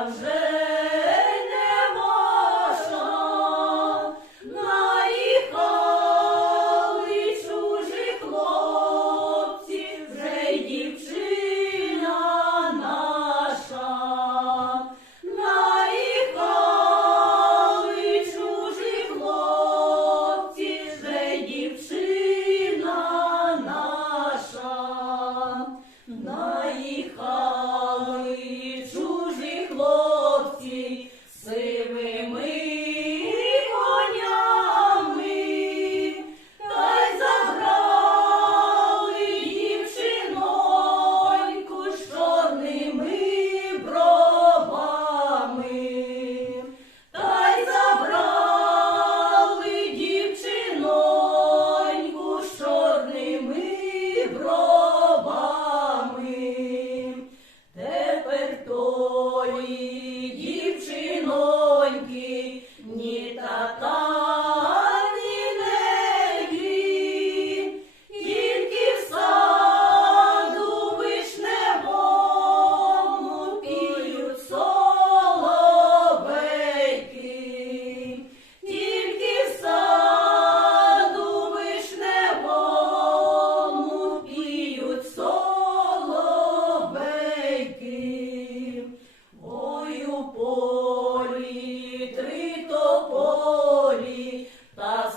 Love.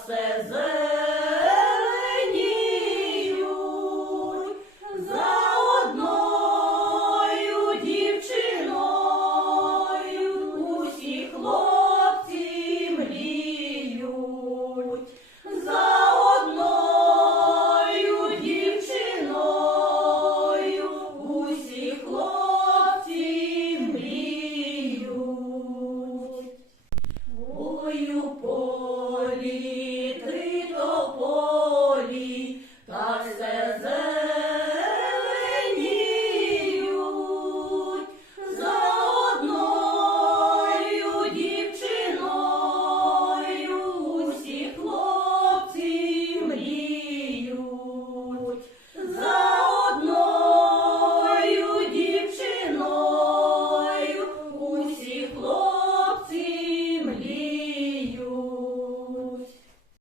спасе.